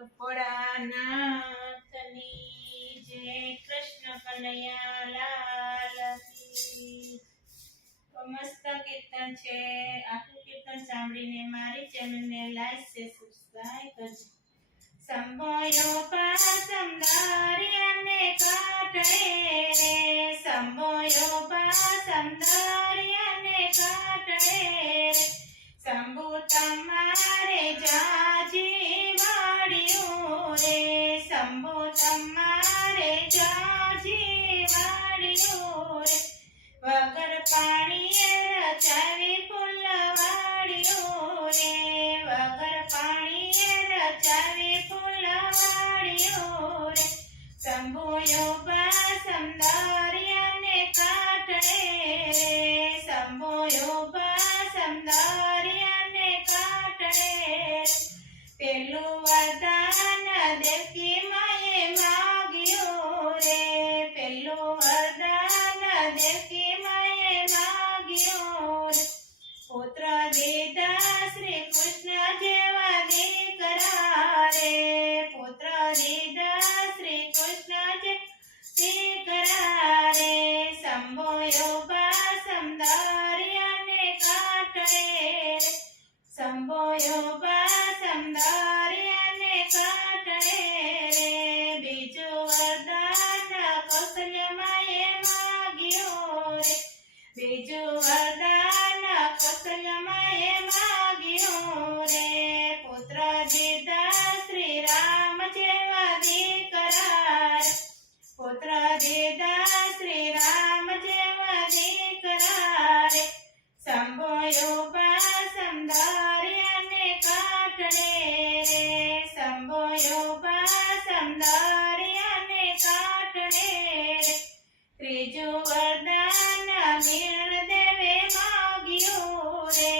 ભોળાનાથની જય કૃષ્ણ કનૈયા લાલ કી મસ્ત કીર્તન છે। આખું કીર્તન સાંભળીને મારી ચેનલને લાઈક શે સબસ્ક્રાઇબ કરજો। સંભોયો પાસમ દરિયાને કાંઠે રે, સંભોયો પાસમ દરિયાને કાંઠે રે, શંભુ તમારે જાજી વાળ્યું રે, શંભુ તમારે જાજી વાળ્યું રે, વગર પાણીએ રચાવી ફૂલવાળ્યું રે, વગર પાણીએ રચાવી ફૂલવાળ્યું રે, શંભુયો પાસમ દરિયાને કાંઠે રે, શંભુયો પાસમ દરિયાને કાંઠે રે, પેલું વરદાન દેવકી માએ માગ્યું રે, પેલું વરદાન દેવકી માએ માગ્યું રે, પુત્ર દીધા શ્રી કૃષ્ણ જેવા દીકરા રે, પુત્ર દીધા શ્રી કૃષ્ણ જેવા દીકરા રે, શંભુયો પાસમ દરિયાને કાંઠે રે, શંભુયો પાસમ દરિયાને કાંઠે રે, બીજું વરદાન કૌશલ્ય માએ માગ્યું રે, બીજું વરદાન કૌશલ્ય માએ માગ્યું રે, પુત્ર દીધા શ્રી રામ જેવા દીકરા રે, પુત્ર દીધા શ્રી રામ જેવા દીકરા રે, શંભુયો પાસમ દરિયાને કાંઠે રે, શંભુયો પાસમ દરિયાને કાંઠે રે, ત્રીજું વરદાન મીણ દેવે માગ્યું રે,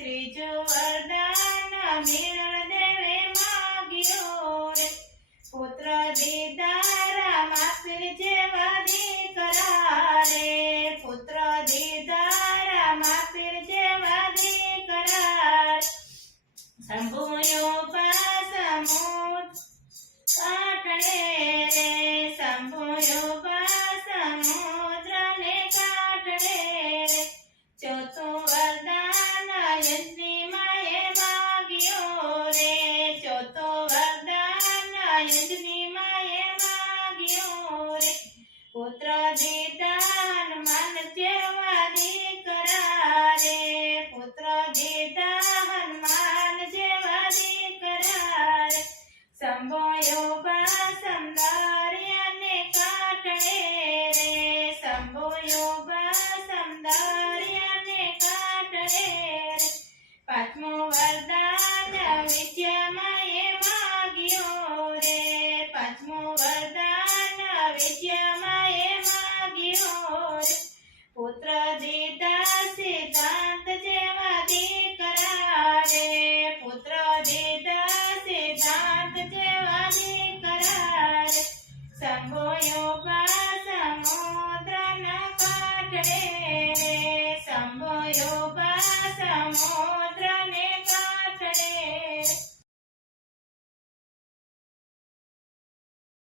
ત્રીજું વરદાન મીણ દેવે માગ્યું રે, પુત્ર દીધા રામાપીર જેવા દીકરા રે, પુત્ર દીધા રામાપીર જેવા દીકરા રે, શંભુયો પાસમ કાંઠે રે, શંભુયો પાસમ સમુદ્રને કાંઠે રે, ચોથું વરદાન યજ્ઞી માએ માગ્યું રે, ચોથું વરદાન યજ્ઞી માએ માગ્યું રે, પુત્ર દીધા હનુમાન જેવા દીકરા રે, પુત્ર દીધા હનુમાન જેવા દીકરા રે, શંભુયો પાસમ દરિયાને કાંઠે રે, શંભુયો પાસમ દરિયાને કાંઠે રે, પાંચમું વરદાન વિદ્યા માએ માગ્યું રે, પાંચમું વરદાન વિદ્યા માએ માગ્યું રે, પુત્ર દીધા સિદ્ધાંત જેવા દીકરા રે, પુત્ર દીધા સિદ્ધાંત જેવા દીકરા રે, શંભુયો પાસમ સમુદ્રના કાંઠે રે, શંભુયો પાસમ